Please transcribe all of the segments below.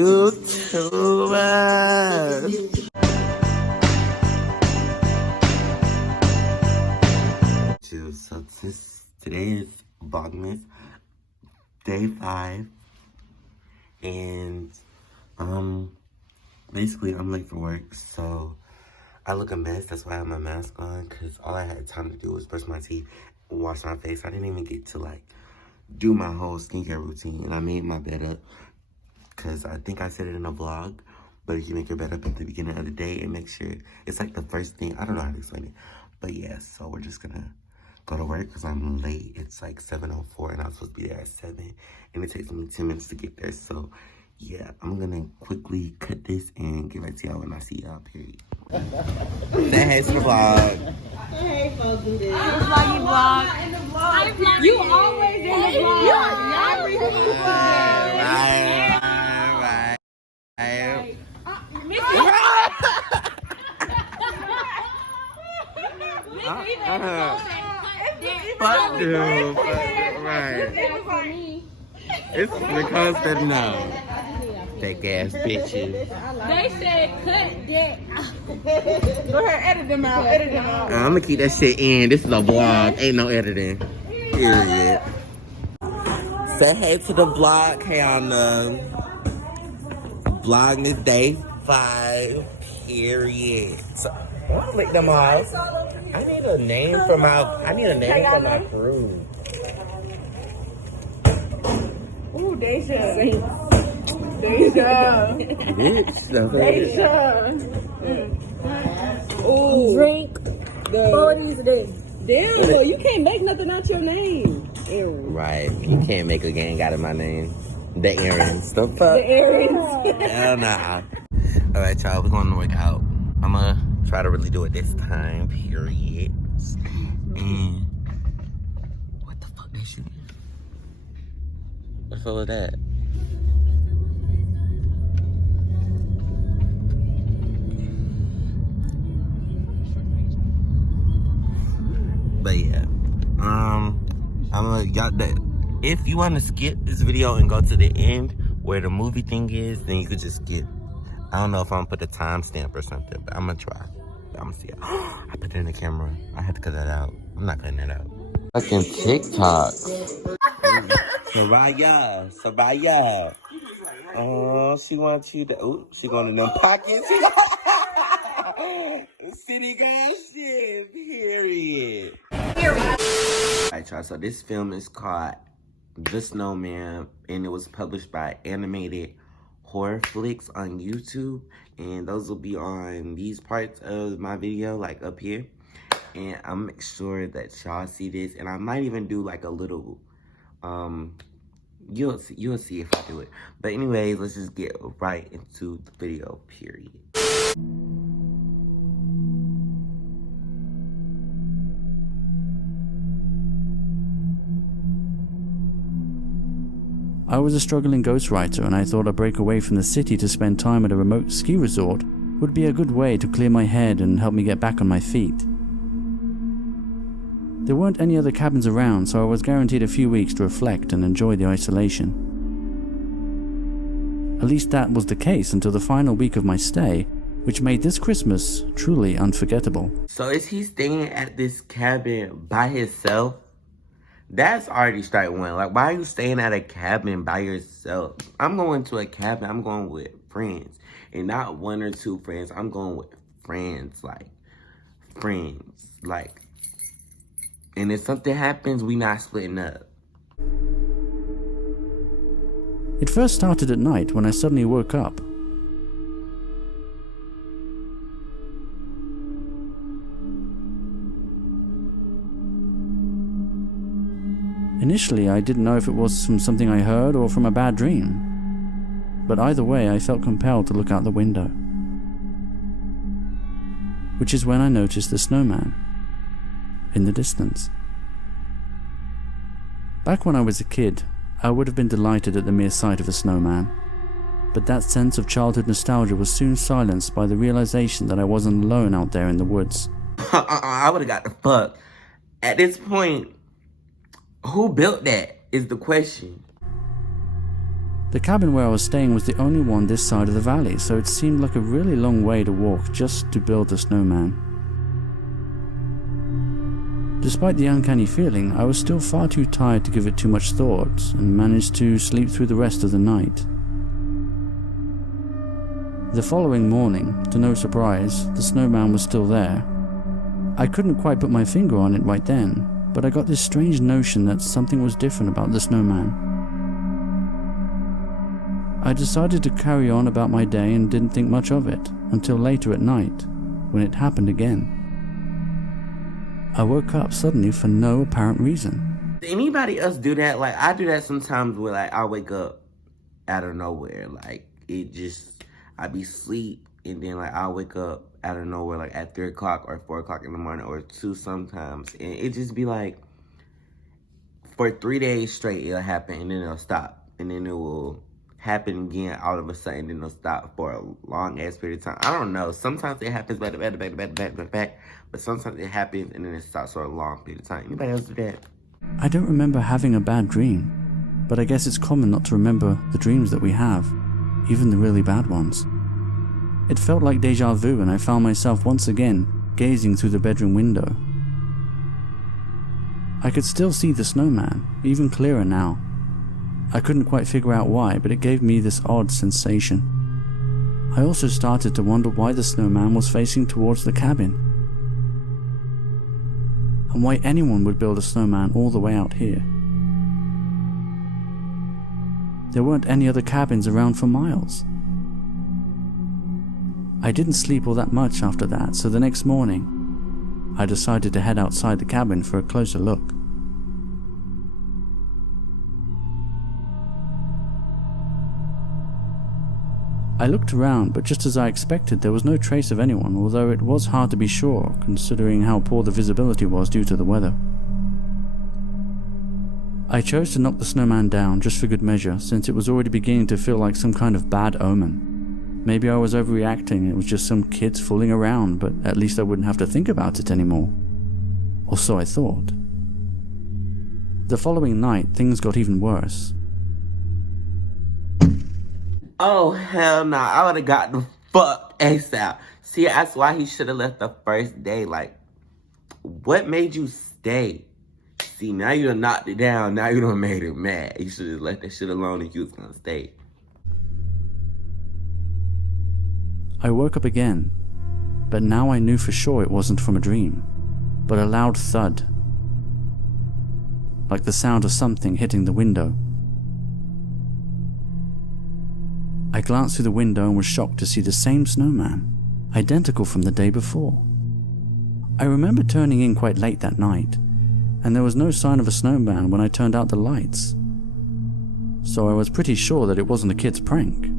YouTubers. So today is VLOGMAS day 5, and basically I'm late for work, so I look a mess. That's why I have my mask on, because all I had time to do was brush my teeth and wash my face. I didn't even get to like do my whole skincare routine, and I made my bed up because I think I said it in a vlog, but if you make your bed up at the beginning of the day and make sure it's like the first thing. I don't know how to explain it, but yeah, so we're just gonna go to work because I'm late. It's like 7:04 and I'm supposed to be there at 7, and it takes me 10 minutes to get there. So yeah, I'm gonna quickly cut this and get right to y'all when I see y'all, period. Say hey to the vlog. Hey, folks, do this. Vloggy vlog. You always in the vlog. You are never in the vlog. Right. Fuck you. Right. It's because they're no. Fake ass bitches. They said cut that. Go ahead, edit them out. Edit them out. I'm gonna keep that shit in. This is a vlog. Ain't no editing. Period. Say hey to the vlog. Hey on the vlog is day 5. Period. So, I want to lick them off. I need a name for my crew. Ooh, Deja. Deja. Deja. Ooh. Drink. All these days. Damn, boy, you can't make nothing out your name. Right. You can't make a gang out of my name. The errands. The fuck? The errands. Hell nah. Alright, y'all. We're going to work out. I'm going to try to really do it this time. Period. And what the fuck that shit is? What's all of that? But yeah, I'm gonna y'all that if you want to skip this video and go to the end where the movie thing is, then you could just skip. I don't know if I'm gonna put a timestamp or something, but I'm gonna try. I'm gonna see it. I put it in the camera. I had to cut that out. I'm not cutting it out. Fucking TikTok. Soraya. Oh, she wants you to. Oh, she going in them pockets. City girl shit. Period. Alright, y'all. So this film is called The Snowman, and it was published by Animated Horror Flicks on YouTube, and those will be on these parts of my video, like up here. And I'll make sure that y'all see this, and I might even do like a little you'll see if I do it. But anyways, let's just get right into the video, period. I was a struggling ghostwriter, and I thought a break away from the city to spend time at a remote ski resort would be a good way to clear my head and help me get back on my feet. There weren't any other cabins around, so I was guaranteed a few weeks to reflect and enjoy the isolation. At least that was the case until the final week of my stay, which made this Christmas truly unforgettable. So is he staying at this cabin by himself? That's already strike one. Like, why are you staying at a cabin by yourself? I'm going to a cabin. I'm going with friends. And not 1 or 2 friends. I'm going with friends. Like, friends. Like, and if something happens, we not splitting up. It first started at night when I suddenly woke up. Initially, I didn't know if it was from something I heard or from a bad dream. But either way, I felt compelled to look out the window. Which is when I noticed the snowman in the distance. Back when I was a kid, I would have been delighted at the mere sight of a snowman. But that sense of childhood nostalgia was soon silenced by the realization that I wasn't alone out there in the woods. I would have got the fuck. At this point, who built that is the question. The cabin where I was staying was the only one this side of the valley, so it seemed like a really long way to walk just to build the snowman. Despite the uncanny feeling, I was still far too tired to give it too much thought and managed to sleep through the rest of the night. The following morning, to no surprise, the snowman was still there. I couldn't quite put my finger on it right then, but I got this strange notion that something was different about the snowman. I decided to carry on about my day and didn't think much of it until later at night, when it happened again. I woke up suddenly for no apparent reason. Anybody else do that? Like, I do that sometimes where, like, I wake up out of nowhere. Like, I be asleep, and then, like, I'll wake up out of nowhere, like, at 3 o'clock or 4 o'clock in the morning, or 2 sometimes. And it just be, like, for 3 days straight, it'll happen, and then it'll stop. And then it will happen again all of a sudden, then it'll stop for a long-ass period of time. I don't know. Sometimes it happens back, but sometimes it happens, and then it stops for a long period of time. Anybody else do that? I don't remember having a bad dream, but I guess it's common not to remember the dreams that we have, even the really bad ones. It felt like deja vu, and I found myself once again gazing through the bedroom window. I could still see the snowman, even clearer now. I couldn't quite figure out why, but it gave me this odd sensation. I also started to wonder why the snowman was facing towards the cabin, and why anyone would build a snowman all the way out here. There weren't any other cabins around for miles. I didn't sleep all that much after that, so the next morning, I decided to head outside the cabin for a closer look. I looked around, but just as I expected, there was no trace of anyone, although it was hard to be sure, considering how poor the visibility was due to the weather. I chose to knock the snowman down just for good measure, since it was already beginning to feel like some kind of bad omen. Maybe I was overreacting and it was just some kids fooling around, but at least I wouldn't have to think about it anymore. Or so I thought. The following night, things got even worse. Oh, hell no. I would have got the fuck ASAP. See, that's why he should have left the first day. Like, what made you stay? See, now you done knocked it down. Now you done made him mad. You should have left that shit alone if you was gonna stay. I woke up again, but now I knew for sure it wasn't from a dream, but a loud thud, like the sound of something hitting the window. I glanced through the window and was shocked to see the same snowman, identical from the day before. I remember turning in quite late that night, and there was no sign of a snowman when I turned out the lights. So I was pretty sure that it wasn't a kid's prank.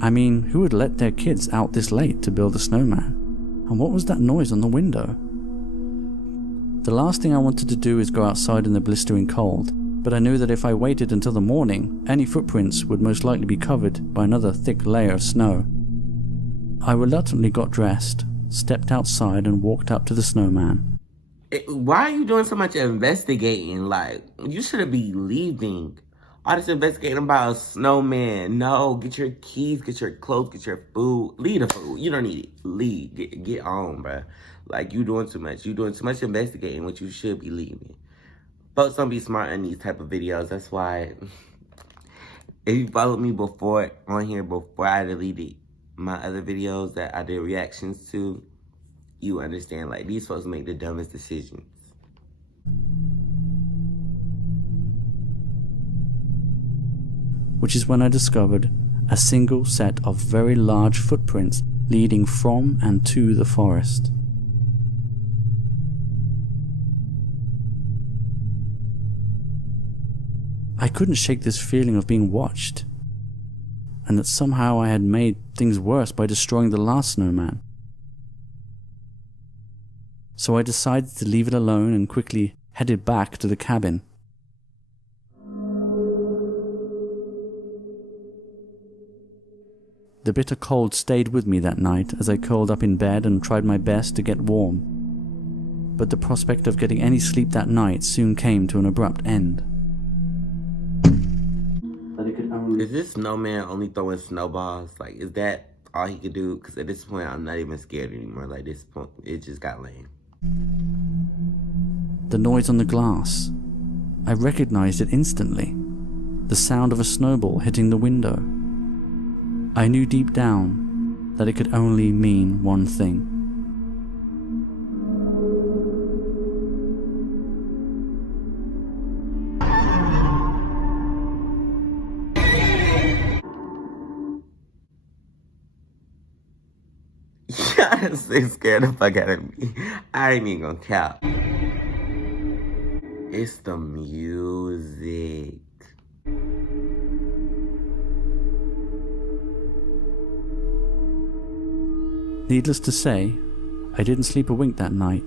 I mean, who would let their kids out this late to build a snowman? And what was that noise on the window? The last thing I wanted to do is go outside in the blistering cold, but I knew that if I waited until the morning, any footprints would most likely be covered by another thick layer of snow. I reluctantly got dressed, stepped outside, and walked up to the snowman. Why are you doing so much investigating? Like, you shouldn't be leaving. All this investigating about a snowman. No, get your keys, get your clothes, get your food. Leave the food. You don't need it. Leave. Get home, bruh. Like, you doing too much. You doing too much investigating, what you should be leaving. Folks don't be smart in these type of videos. That's why, if you followed me before on here, before I deleted my other videos that I did reactions to, you understand, like, these folks make the dumbest decisions. Which is when I discovered a single set of very large footprints leading from and to the forest. I couldn't shake this feeling of being watched, and that somehow I had made things worse by destroying the last snowman. So I decided to leave it alone and quickly headed back to the cabin. The bitter cold stayed with me that night as I curled up in bed and tried my best to get warm. But the prospect of getting any sleep that night soon came to an abrupt end. But it could only Is this snowman only throwing snowballs? Like, is that all he could do? Because at this point, I'm not even scared anymore. Like, this point, it just got lame. The noise on the glass. I recognized it instantly. The sound of a snowball hitting the window. I knew deep down that it could only mean one thing. Y'all scared the fuck out of me. I ain't even gonna cap. It's the music. Needless to say, I didn't sleep a wink that night,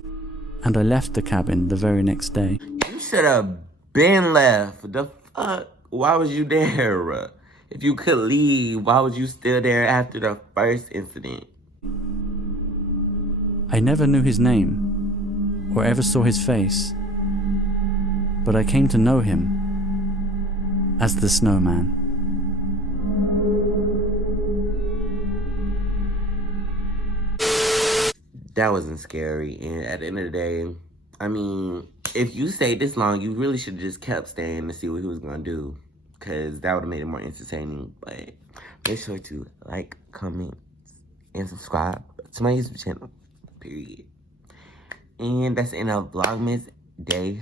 and I left the cabin the very next day. You should have been left. The fuck? Why was you there? If you could leave, why was you still there after the first incident? I never knew his name, or ever saw his face, but I came to know him as the Snowman. That wasn't scary, and at the end of the day, I mean, if you stayed this long, you really should have just kept staying to see what he was gonna do, because that would have made it more entertaining. But make sure to like, comment, and subscribe to my YouTube channel, period. And that's the end of VLOGMAS Day